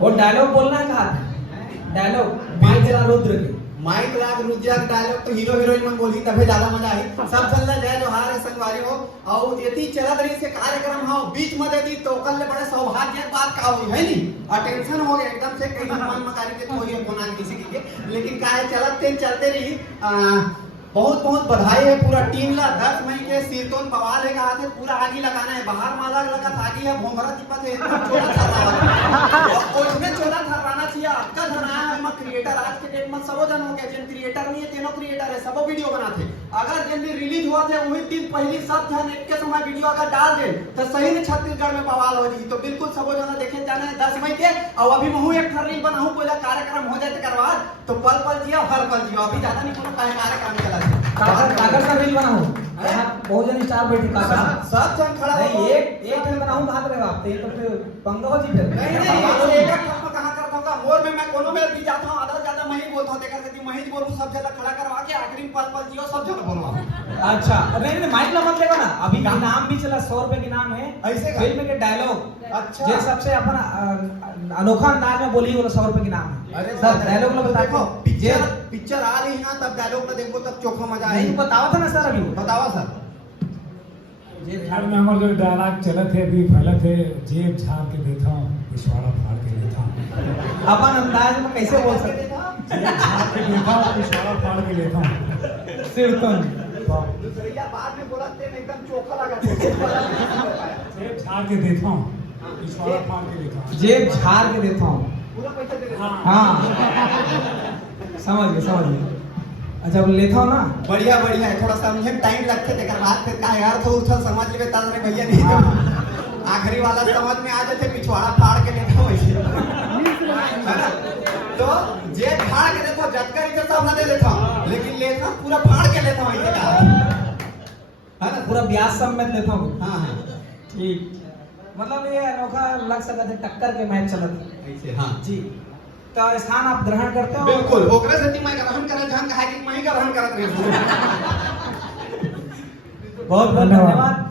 वो डायलॉग बोलना है कहा डायलॉग माइक चला रुद्र के माइक लाग रुद्र डायलॉग तो हीरो हीरोइन में बोली तभी ज्यादा मजा आई। सब चलना जय जोहार संगवारी हो और यदि चला रही से कार्यक्रम हो बीच में यदि तो कल ले बड़े सौभाग्य की बात का हुई है नी अटेंशन हो गया एकदम से कहीं मन मकारी के कोई होना किसी के लेकिन का है चलते रही बहुत बहुत बधाई है पूरा टीम ला 10 मई के सिरतोन बवाल है कहा थे पूरा आगे लगाना है बाहर माला लगा आगे है भोंगरा दिपत है चोला थरवाना और उसमें चोला थरवाना चाहिए आपका धरना है हम क्रिएटर आज के डेट में सबो जन हो गए जिन क्रिएटर नहीं है तीनों क्रिएटर है सबो वीडियो बनाते अगर जल्दी रिलीज हुआ थे वही दिन पहली सब जन एक के समय वीडियो अगर डाल दे तो सही में छत्तीसगढ़ में बवाल हो जी तो बिल्कुल सबो जन देखे जाना है 10 मई के और अभी महू एक रील बनाऊं कोई कार्यक्रम हो जाए करवा तो पल पल जिया हर पल जिया अभी ज्यादा नहीं कोनो कार्यक्रम चला कागज का रील बनाऊं बहुत जन चार बैठे कागज सब जन खड़ा नहीं एक रील बनाऊं भाग रहे हो आप तो ये तो फिर पंगा हो जी फिर नहीं एक काम कहां करता हूं मोर में मैं कोनो में भी जाता हूं आधा ज्यादा मैं ही बोलता हूं देखकर कि मैं ही बोलूं सब जगह खड़ा करवा के आखिरी पल पल जियो सब जन बोलवा अच्छा नहीं माइक ला मत लेगा ना अभी इनाम भी चला 100 रुपए के इनाम है ऐसे फिल्म के डायलॉग अच्छा जे सबसे अपन अनोखा अंदाज में बोली वो 100 रुपए के इनाम है अरे सर डायलॉग ला बता देखो पिक्चर आ रही है तब डायलॉग में देखो तब चोखा मजा नहीं आएगा बताओ था ना सर अभी बताओ सर जेब में हमारे जो डायलॉग चला थे अभी पहले थे जेब झाड़ के देता हूँ पिछवाड़ा फाड़ के लेता हूँ अपन अंदाज में कैसे बोल सकते जेब झाड़ के देता हूँ पिछवाड़ा फाड़ के लेता हूँ सिरतन दूसरिया बाद में बोला थे एकदम चोखा लगा जेब झाड़ के देता हूँ पिछवाड़ा फाड़ के लेता हूँ जेब झाड़ के देता हूँ पूरा पैसा दे देता हाँ समझ गए अच्छा अब लेता हूँ ना बढ़िया बढ़िया है थोड़ा सा मुझे टाइम लगते थे बात फिर का यार तो उछल समझ लेवे तब रे भैया नहीं आखिरी वाला समझ में आ जाते पिछवाड़ा फाड़ के लेता वैसे तो जेब फाड़ के लेता जटकर इधर सब ना दे लेता लेकिन लेता पूरा फाड़ के लेता हूं इधर है ना पूरा ब्याज समेत लेता हूँ हां हां ठीक मतलब ये अनोखा लग सकता है टक्कर के मैच चलत ऐसे हां जी तो स्थान आप ग्रहण करते हो बिल्कुल ओकरे से मैं ग्रहण करल जहां कहा कि मैं ही ग्रहण करत रही बहुत बहुत धन्यवाद